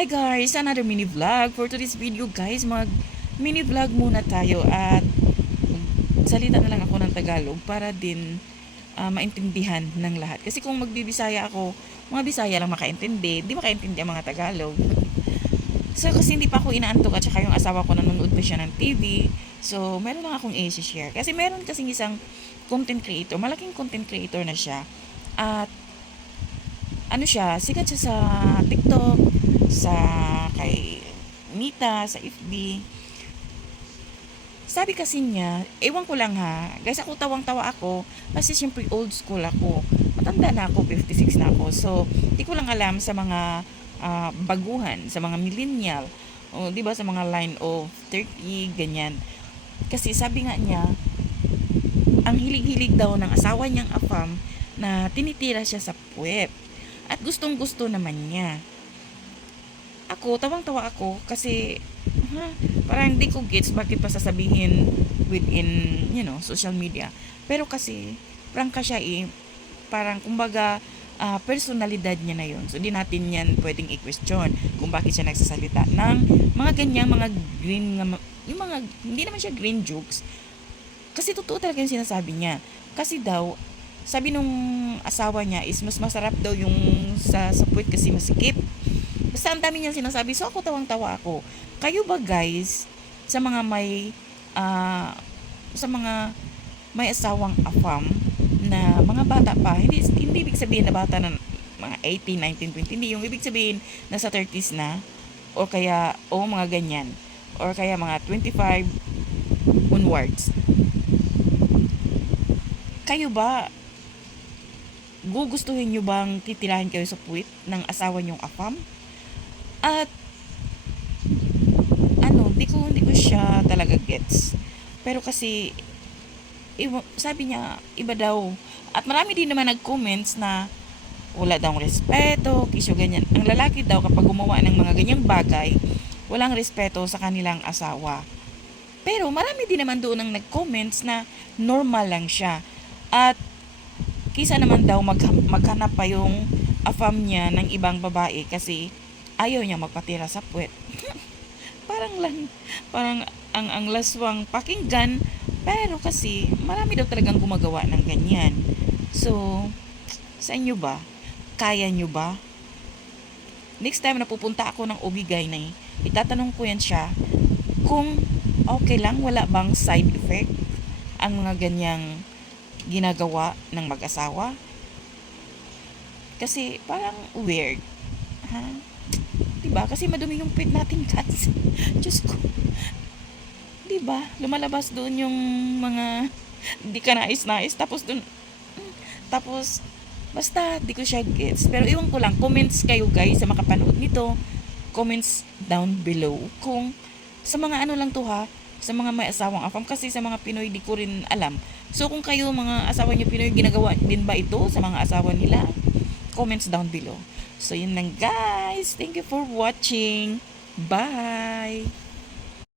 Hi guys! Another mini vlog. For today's video guys, mag mini vlog muna tayo at salita na lang ako ng Tagalog para din maintindihan ng lahat. Kasi kung magbibisaya ako, mga Bisaya lang makaintindi, di makaintindi ang mga Tagalog. So kasi hindi pa ako inaantok at saka yung asawa ko nanonood pa siya ng TV. So meron lang akong i-share. Kasi meron kasing isang content creator, malaking content creator na siya. At ano siya, sikat siya sa TikTok, sa kay Mita, sa FB. Sabi kasi niya, ewan ko lang ha, guys ako tawang-tawa ako, kasi syempre old school ako. Matanda na ako, 56 na ako. So, di ko lang alam sa mga baguhan, sa mga millennial, o di ba sa mga line of 30, ganyan. Kasi sabi nga niya, ang hilig-hilig daw ng asawa niyang afam na tinitira siya sa puwet. At gustong-gusto naman niya. Ako, tawang-tawa ako kasi parang hindi ko gets bakit pa sasabihin within, social media. Pero kasi, prangka siya parang kumbaga, personalidad niya na yun. So, di natin yan pwedeng i-question kung bakit siya nagsasalita ng mga ganyang, mga green, yung mga, hindi naman siya green jokes. Kasi totoo talaga yung sinasabi niya. Kasi daw, sabi nung asawa niya is mas masarap daw yung sa puwit kasi masikip. Basta ang dami niyang sinasabi. So ako tawang-tawa ako. Kayo ba guys, sa mga may sa mga may asawang afam na mga bata pa, hindi ibig sabihin na bata na mga 18, 19, 20, hindi yung ibig sabihin na sa 30s na o kaya mga ganyan or kaya mga 25 onwards. Kayo ba, gugustuhin nyo bang titirahin kayo sa puwit ng asawa nyong afam? At hindi ko siya talaga gets. Pero kasi sabi niya iba daw. At marami din naman nag-comments na wala daw respeto, kisyo ganyan. Ang lalaki daw kapag gumawa ng mga ganyang bagay, walang respeto sa kanilang asawa. Pero marami din naman doon ang nag-comments na normal lang siya. At kisa naman daw maghanap pa yung afam niya ng ibang babae kasi ayaw niya magpatira sa puwet. parang ang laswang pakinggan, pero kasi marami daw talagang gumagawa ng ganyan. So, sa inyo ba? Kaya nyo ba? Next time na pupunta ako ng OB-GYN, itatanong ko yan siya kung okay lang, wala bang side effect ang mga ganyang ginagawa ng mag-asawa. Kasi parang weird. Ha? Diba? Kasi madumi yung pit natin, guys. Diyos ko. Diba? Lumalabas doon yung mga di ka nais-nais. Tapos, basta, di ko siya gets. Pero iwan ko lang, comments kayo guys sa makapanood nito. Comments down below. Kung, sa mga ano lang to ha, sa mga may asawang afam. Kasi sa mga Pinoy, di ko rin alam. So, kung kayo, mga asawa niyo Pinoy, ginagawa din ba ito sa mga asawa nila? Comments down below. So, yun lang guys. Thank you for watching. Bye!